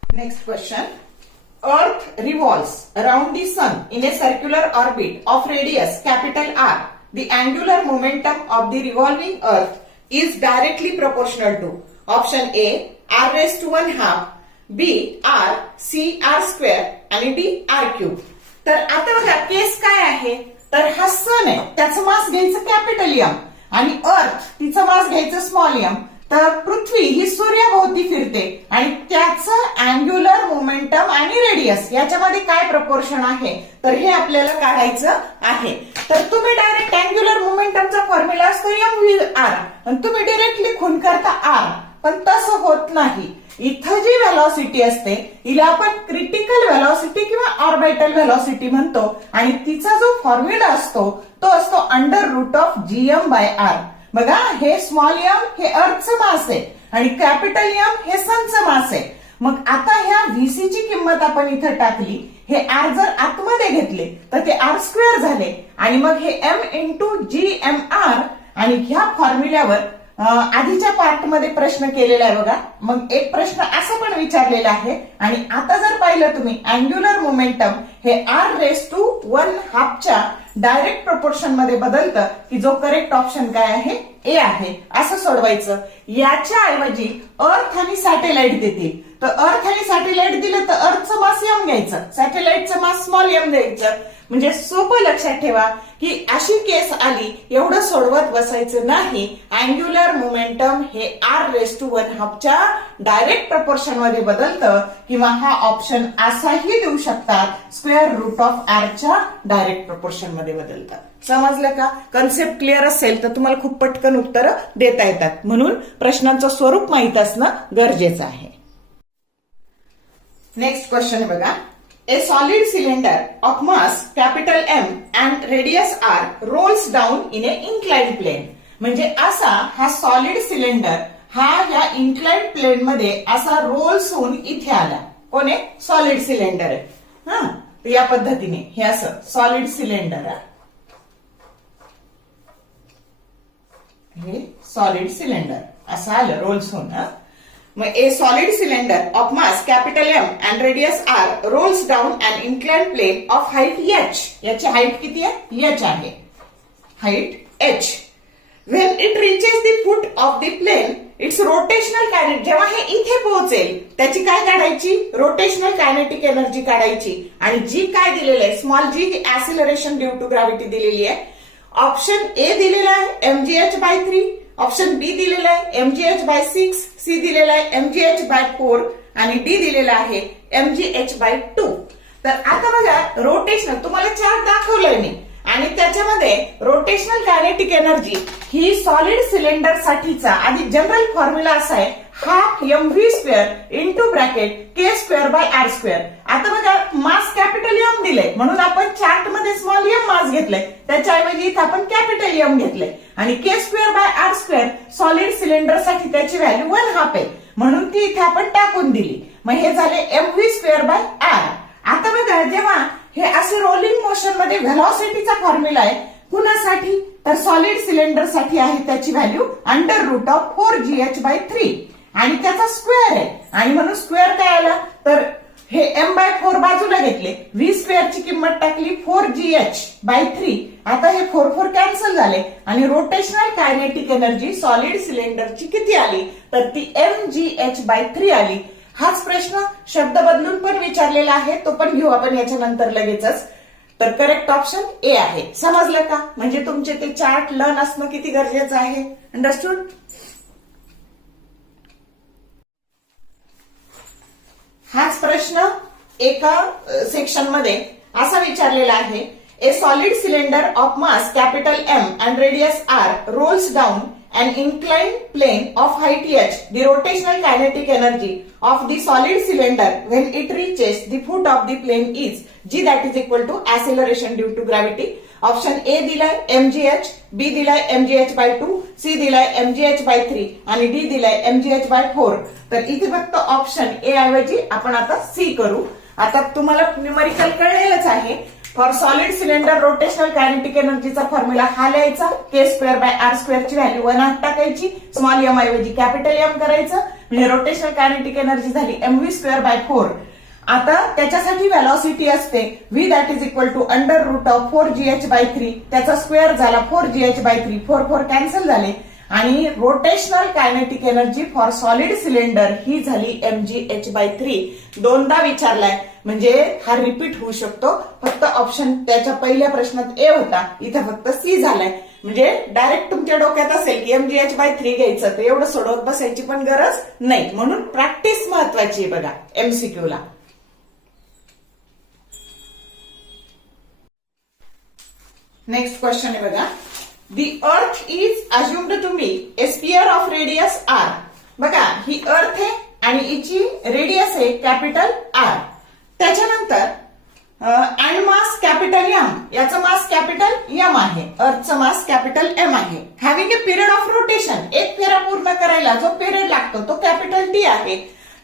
next question. Earth revolves around the sun in a circular orbit of radius capital R. The angular momentum of the revolving earth is directly proportional to option A r⁻², B r cr² आणि D r³. तर आता बघा केस काय आहे तर हा सन आहे, त्याचं मास घ्यायचं कॅपिटल M आणि अर्थ तिचं मास घ्यायचं स्मॉल m. तर पृथ्वी ही सूर्याभोवती फिरते आणि त्याचं अँग्युलर मोमेंटम आणि रेडियस याच्यामध्ये काय प्रपोर्शन आहे तर हे आपल्याला काढायचं आहे. तर तुम्ही डायरेक्ट अँग्युलर मोमेंटमचा फॉर्म्युला असतो mv_r आणि तुम्ही डायरेक्टली खून करता r, पण तसं होत नाही. इथं जी व्हेलॉसिटी असते हिला आपण क्रिटिकल व्हेलॉसिटी किंवा ऑर्बिटल व्हेलॉसिटी म्हणतो आणि तिचा जो फॉर्म्युला असतो तो असतो √gm/r. बघा हे स्मॉल m हे अर्थचं मास आहे आणि कॅपिटल M हे सनचं मास आहे. मग आता ह्या VC ची किंमत आपण इथं टाकली, हे r जर आतमध्ये घेतले तर ते r² झाले आणि मग हे m×gmr आणि ह्या फॉर्म्युल्यावर आधीच्या पार्ट मध्ये प्रश्न केलेला आहे बघा. मग एक प्रश्न असा पण विचारलेला आहे आणि आता जर पाहिलं तुम्ही अँग्युलर मोमेंटम हे r⁻² च्या डायरेक्ट प्रोपोर्शन मध्ये बदलतं की जो करेक्ट ऑप्शन काय आहे ए आहे. असं सोडवायचं. याच्या ऐवजी अर्थ आणि सॅटेलाइट देतील तर अर्थ आणि सॅटेलाइट दिलं तर अर्थचं मास m घ्यायचं, सॅटेलाइटचं मास स्मॉल m द्यायचं. म्हणजे सोपं लक्षात ठेवा की अशी केस आली एवढं सोडवत बसायचं नाही. अँग्युलर मोमेंटम हे r⁻² च्या डायरेक्ट प्रपोर्शन मध्ये बदलतं किंवा हा ऑप्शन असाही देऊ शकतात √r च्या डायरेक्ट प्रपोर्शन मध्ये बदलतात. समजलं का? कन्सेप्ट क्लिअर असेल तर तुम्हाला खूप पटकन उत्तरं देता येतात. म्हणून प्रश्नांचं स्वरूप माहित असणं गरजेचं आहे. नेक्स्ट क्वेश्चन बघा. A solid cylinder of mass capital M and radius r rolls down in a inclined plane. म्हणजे असा हा सॉलिड सिलेंडर हा या इन्क्लाइंड प्लेन मध्ये असा रोल्स होऊन इथे आला. कोण आहे? सॉलिड सिलेंडर आहे. हा, या पद्धतीने हे असं सॉलिड सिलेंडर आहे. हे सॉलिड सिलेंडर असं आलं रोल्स होऊन. मग a solid cylinder of mass capital M and radius r rolls down an inclined plane of height h. याची हाईट किती आहे? h आहे. Height h. When it reaches the foot of the plane its rotational kinetic. जेव्हा हे इथे पोहोचेल त्याची काय काढायची? रोटेशनल कायनेटिक एनर्जी काढायची. आणि जी काय दिलेली आहे small G he acceleration due to gravity दिलेली आहे. ऑप्शन ए दिलेला आहे mgh/3, ऑप्शन बी दिलेला आहे mgh/6, सी दिलेला आहे mgh/4 आणि डी दिलेला आहे mgh/2. तर आता बघा रोटेशनल तुम्हाला चार्ट दाखवलाय मी आणि त्याच्यामध्ये रोटेशनल कायनेटिक एनर्जी ही सॉलिड सिलेंडर साठीचा आधी जनरल फॉर्म्युला असा आहे ½ आता बघा मास कॅपिटल M दिलंय म्हणून आपण चार्ट मध्ये स्मॉल m मास घेतलंय, त्याच्याऐवजी इथं आपण कॅपिटल M घेतलंय आणि k²/r² सॉलिड सिलेंडर साठी त्याची व्हॅल्यू 1/2 आहे म्हणून ती इथे आपण टाकून दिली. मग हे झाले mv²/r. आता बघा जेव्हा हे असे रोलिंग मोशन मध्ये व्हेलॉसिटीचा फॉर्म्युला आहे कुणासाठी तर सॉलिड सिलेंडर साठी आहे त्याची व्हॅल्यू √4gh/3 आणि त्याचा स्क्वेअर आहे आणि म्हणून स्क्वेअर काय आला तर हे m/4 बाजूला घेतले, व्ही स्क्वेअरची किंमत टाकली 4gh/3. आता हे 4 कॅन्सल झाले आणि रोटेशनल कायनेटिक एनर्जी सॉलिड सिलेंडरची किती आली, तर ती mgh/3 आली. हाच प्रश्न शब्द बदलून पण विचारलेला आहे, तो पण घेऊ आपण याच्या नंतर लगेचच. तर करेक्ट ऑप्शन ए आहे. समजलं का? म्हणजे तुमचे ते चार्ट लर्न असणं किती गरजेचं आहे. अंडरस्टूड? हाच प्रश्न एका सेक्शन मध्ये असा विचारलेला आहे. ए solid cylinder of mass capital M and radius R rolls down an inclined plane of height h. The rotational kinetic energy of the solid cylinder when it reaches the foot of the plane is g, that is equal to acceleration due to gravity. Option A दिलाय mgh, बी दिलाय mgh/2, C दिलाय mgh/3 आणि D दिलाय mgh/4. तर इथे फक्त option A ऐवजी आपण आता सी करू. आता तुम्हाला न्यूमेरिकल कळलेलंच आहे. For solid cylinder rotational kinetic एनर्जीचा फॉर्म्युला हा लिहायचा, k²/r² ची व्हॅल्यू 1/8 टाकायची, स्मॉल m ऐवजी कॅपिटल M करायचं, म्हणजे रोटेशनल कायनेटिक एनर्जी झाली mv²/4. आता त्याच्यासाठी व्हेलॉसिटी असते v, that is equal to √4gh/3. त्याचा स्क्वेअर झाला 4gh/3. 4 कॅन्सल झाले आणि rotational kinetic energy for solid cylinder ही झाली mgh/3. दोनदा विचारलाय म्हणजे हा रिपीट होऊ शकतो. फक्त ऑप्शन त्याच्या पहिल्या प्रश्नात ए होता, इथं फक्त सी झालाय. म्हणजे डायरेक्ट तुमच्या डोक्यात असेल की mgh/3 घ्यायचं, तर एवढं सोडवत बसायची पण गरज नाही. म्हणून प्रॅक्टिस महत्वाची आहे बघा एमसीक्यू ला. नेक्स्ट क्वेश्चन आहे बघा. The earth is assumed to be a sphere of radius r. बघा ही अर्थ आहे आणि हिची रेडियस आहे कॅपिटल R. त्याच्यानंतर अँड मास कॅपिटल M. याचं मास कॅपिटल M आहे, अर्थचं मास कॅपिटल M आहे. Having A period of rotation, एक फेरा पूर्ण करायला जो पिरियड लागतो तो कॅपिटल T आहे.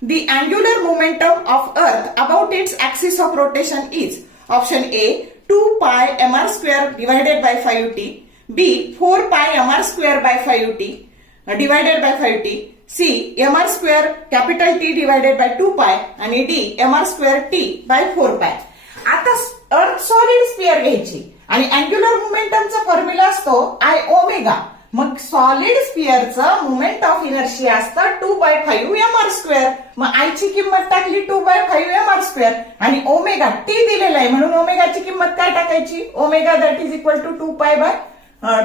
The angular momentum of earth about its axis of rotation is option A 2πmr² divided by 5t, B 4πmr² by 5t divided by 5t, C mr² capital T divided by 2π आणि D mr² t by 4π. आता अर्थ solid sphere घ्यायची आणि angular मोमेंटमचा formula असतो I omega. मग solid स्फिअरचं moment of inertia असतं 2/5mr². मग आय ची किंमत टाकली 2/5mr² आणि ओमेगा टी दिलेला आहे म्हणून ओमेगाची किंमत काय टाकायची, omega that is equal to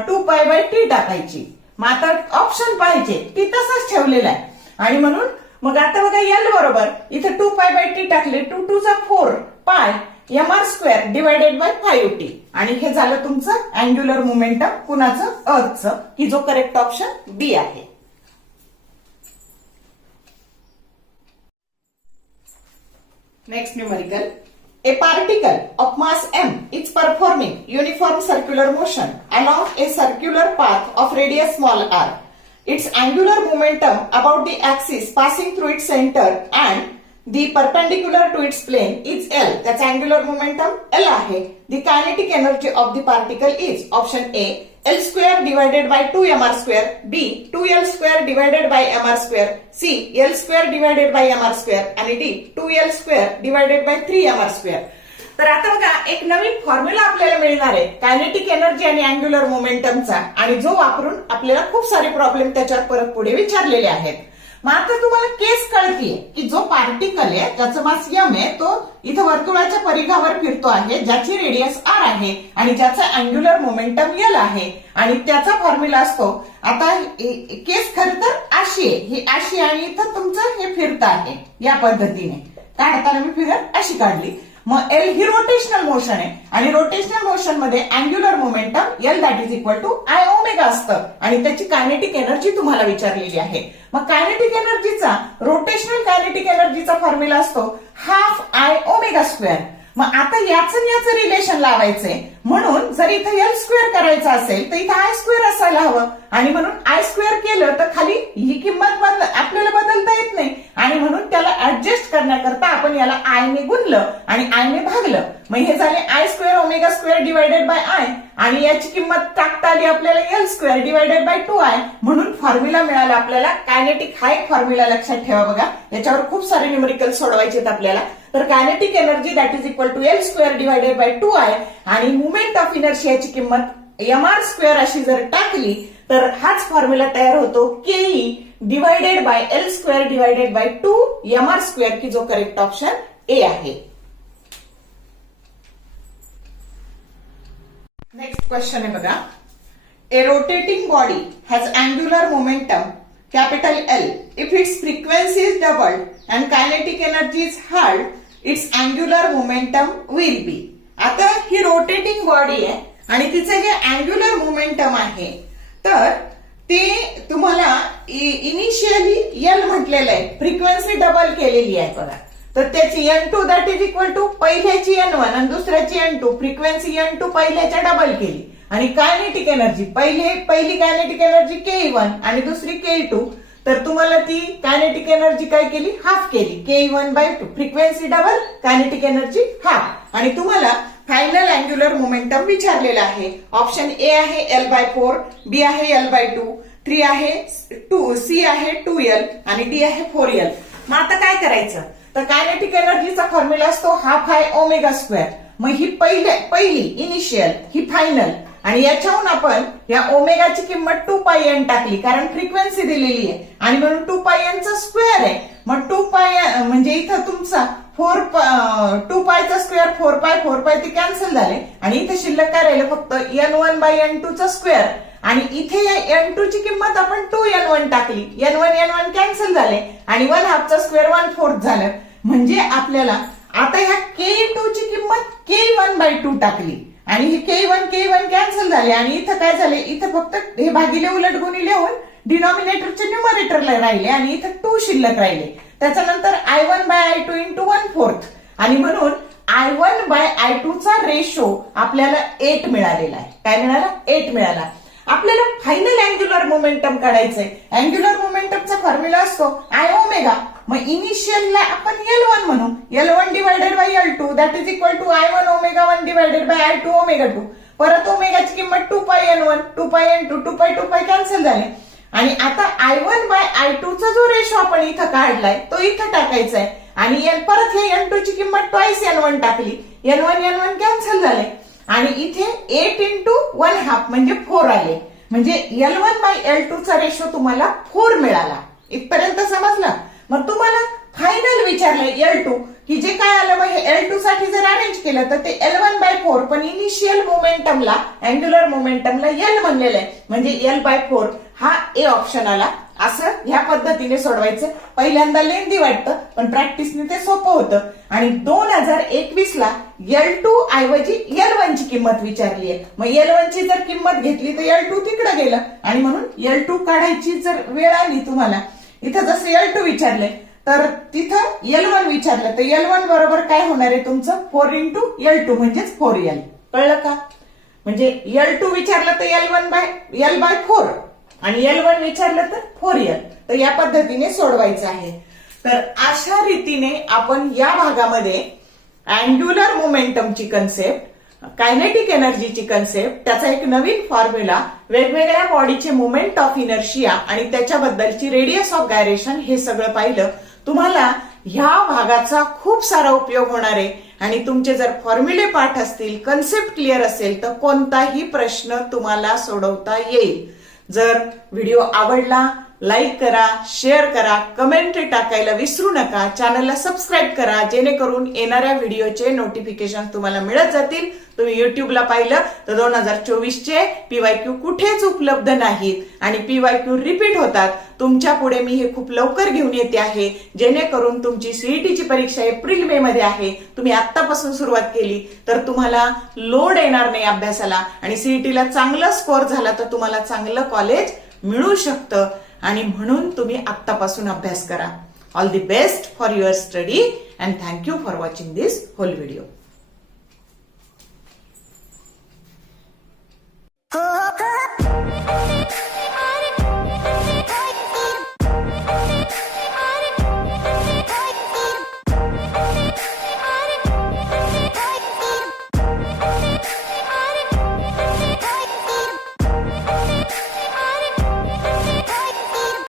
2π/t टाकायची. मग आता ऑप्शन पाहिजे ती तसंच ठेवलेला आहे आणि म्हणून मग आता बघा एल बरोबर इथे 2π/t टाकले, 2 2 4 पाय mr² डिवायडेड बाय 5t आणि हे झालं तुमचं अँग्युलर मोमेंटम कुणाचं, अर्थचं, की जो करेक्ट ऑप्शन बी आहे. Next numerical. A particle of mass m is performing uniform circular motion along a circular path of radius small r. Its angular momentum about the axis passing through its center and the perpendicular to its plane is L. त्याचा angular momentum L आहे. The kinetic energy of the particle is option A L² divided by 2mr², B 2L² divided by mr², C L² divided by mr² आणि D 2L² divided by 3mr². तर आता बघा एक नवीन formula आपल्याला मिळणार आहे kinetic energy आणि angular मोमेंटमचा आणि जो वापरून आपल्याला खूप सारे प्रॉब्लेम त्याच्यावर परत पुढे विचारलेले आहेत. मग आता तुम्हाला केस कळतीये की जो पार्टिकल आहे ज्याचं मास m आहे तो इथं वर्तुळाच्या परिघावर फिरतो आहे, ज्याची रेडियस r आहे आणि ज्याचा अँग्युलर मोमेंटम L आहे आणि त्याचा फॉर्म्युला असतो. आता केस खरं तर अशी आहे, ही अशी आणि इथं तुमचं हे फिरतं आहे या पद्धतीने. काढताना मी फिगर अशी काढली. मग एल ही रोटेशनल मोशन आहे आणि रोटेशनल मोशन मध्ये angular momentum L that is equal to I omega असतं आणि त्याची कायनेटिक एनर्जी तुम्हाला विचारलेली आहे. मग कायनेटिक एनर्जीचा रोटेशनल कायनेटिक एनर्जीचा फॉर्म्युला असतो हाफ आय ओमेगा स्क्वेअर. मग आता याचं रिलेशन लावायचंय म्हणून जर इथं L² करायचं असेल तर इथं I² असायला हवं आणि म्हणून I² केलं तर खाली ही किंमत आपल्याला बदलता येत नाही आणि म्हणून त्याला ऍडजस्ट करण्याकरता आपण याला I ने गुणलं आणि I ने भागलं. मग हे झाले I² ओमेगा² डिवायडेड बाय I आणि याची किंमत टाकता आली आपल्याला L² डिवायडेड बाय 2I म्हणून फॉर्म्युला मिळाला आपल्याला कायनेटिक. हा एक फॉर्म्युला लक्षात ठेवा बघा, याच्यावर खूप सारे न्यूमेरिकल सोडवायचे आहेत आपल्याला. तर kinetic energy that is equal to L square divided by 2I आणि मुवमेंट ऑफ इनर्शियाची किंमत mr स्क्वेअर अशी जर टाकली तर हाच फॉर्म्युला तयार होतो K divided by L square divided by 2 mr square की जो करेक्ट ऑप्शन ए आहे. नेक्स्ट क्वेश्चन आहे बघा. A rotating body has angular momentum capital L. If its frequency is doubled and kinetic energy is halved, its angular momentum will be. आता ही rotating body आहे आणि तिचं जे अँग्युलर मोमेंटम आहे तर ते तुम्हाला इनिशियली एल म्हटलेलं आहे, फ्रिक्वेन्सी डबल केलेली आहे बघा. तर त्याची N2 that is equal to पहिल्याची N1 आणि दुसऱ्याची N2, फ्रिक्वेन्सी N2 पहिल्याच्या डबल केली आणि कायनेटिक एनर्जी पहिली कायनेटिक एनर्जी Ke1 आणि दुसरी Ke2, तर तुम्हाला ती कायनेटिक एनर्जी काय केली, हाफ केली, Ke1/2, frequency double, kinetic energy half. आणि तुम्हाला फायनल अँग्युलर मोमेंटम विचारलेला आहे. ऑप्शन ए आहे L/4, बी आहे L/2, 3 आहे 2, सी आहे 2L आणि डी आहे 4L. मग आता काय करायचं, तर कायनेटिक एनर्जीचा फॉर्म्युला असतो हाफ आय ओमेगा स्क्वेअर. मग ही पहिली इनिशियल, ही फायनल आणि याच्याहून आपण या ओमेगाची किंमत 2πn टाकली कारण फ्रिक्वेन्सी दिलेली आहे आणि म्हणून 2πn चा स्क्वेअर आहे. मग 2π म्हणजे इथं तुमचा 2π स्क्वेअर 4π ते कॅन्सल झाले आणि इथे शिल्लक काय राहिलं फक्त N1/N2 चा स्क्वेअर आणि इथे या N2 ची किंमत आपण 2N1 टाकली, N1 कॅन्सल झाले आणि 1/2 चा स्क्वेअर 1/4 झालं. म्हणजे आपल्याला आता ह्या K2 ची किंमत K1/2 टाकली आणि हे K1 कॅन्सल झाले आणि इथं काय झाले, इथं फक्त हे भागिले उलट गुणिले होऊन डिनॉमिनेटरचे न्यूमरेटरला राहिले आणि इथं 2 शिल्लक राहिले. त्याच्यानंतर I1/I2 इंटू 1/4 आणि म्हणून I1/I2 चा रेशो आपल्याला 8 मिळालेला आहे. काय मिळाला, 8 मिळाला. आपल्याला फायनल अँग्युलर मोमेंटम काढायचंय. अँग्युलर मोमेंटमचा फॉर्म्युला असतो I ओमेगा. मग इनिशियलला आपण L1 म्हणू, L1 divided by L2 that is equal to I1 omega 1 divided by I2 omega 2. परत ओमेगाची किंमत 2πN1, 2πN2, 2π कॅन्सल झाले आणि आता I1/I2 चा जो रेशो आपण इथं काढलाय तो इथं टाकायचा आहे आणि परत हे N2 ची किंमत ट्वाइस N1 टाकली, N1 कॅन्सल झाले आणि इथे 8 इंटू 1/2 म्हणजे 4 आले. म्हणजे L1/L2 चा रेशो तुम्हाला 4 मिळाला. इथपर्यंत समजला. मग तुम्हाला फायनल विचारलंय L2 की जे काय आलं, मग हे L2 साठी जर अरेंज केलं तर ते L1/4 पण इनिशियल मोमेंटमला अँग्युलर मोमेंटमला L म्हणलेलं आहे म्हणजे L/4 हा ए ऑप्शन आला. असं ह्या पद्धतीने सोडवायचं. पहिल्यांदा लेंदी वाटतं पण प्रॅक्टिसने ते सोपं होतं. आणि 2021 ला L2 ऐवजी L1 ची किंमत विचारली आहे. मग L1 ची जर किंमत घेतली तर L2 तिकडे गेलं आणि म्हणून L2 काढायची जर वेळ आली तुम्हाला, इथं जसं L2 विचारलंय तर तिथं L1 विचारलं तर L1 बरोबर काय होणार आहे तुमचं 4 इंटू L2 म्हणजेच 4L. कळलं का? म्हणजे L2 विचारलं तर L/4 आणि L1 विचारलं तर 4L. तर या पद्धतीने सोडवायचं आहे. तर अशा रीतीने आपण या भागामध्ये अँग्युलर मोमेंटमची कन्सेप्ट, कायनेटिक एनर्जीची कन्सेप्ट, त्याचा एक नवीन फॉर्म्युला, वेगवेगळ्या बॉडीचे मोमेंट ऑफ इनर्शिया आणि त्याच्याबद्दलची रेडियस ऑफ गायरेशन हे सगळं पाहिलं. तुम्हाला ह्या भागाचा खूप सारा उपयोग होणार आहे आणि तुमचे जर फॉर्म्युले पाठ असतील, कन्सेप्ट क्लिअर असेल तर कोणताही प्रश्न तुम्हाला सोडवता येईल. जर व्हिडिओ आवडला लाईक करा, शेअर करा, कमेंट टाकायला विसरू नका. चॅनलला सबस्क्राईब करा जेणेकरून येणाऱ्या व्हिडिओचे नोटिफिकेशन तुम्हाला मिळत जातील. तुम्ही युट्यूबला पाहिलं तर 2024चे PYQ कुठेच उपलब्ध नाहीत आणि PYQ रिपीट होतात. तुमच्या पुढे मी हे खूप लवकर घेऊन येते आहे जेणेकरून तुमची सीईटीची परीक्षा एप्रिल मे मध्ये आहे. तुम्ही आत्तापासून सुरुवात केली तर तुम्हाला लोड येणार नाही अभ्यासाला आणि सीईटीला चांगला स्कोअर झाला तर तुम्हाला चांगलं कॉलेज मिळू शकतं आणि म्हणून तुम्ही आत्तापासून अभ्यास करा. All the best for your study and thank you for watching this whole video.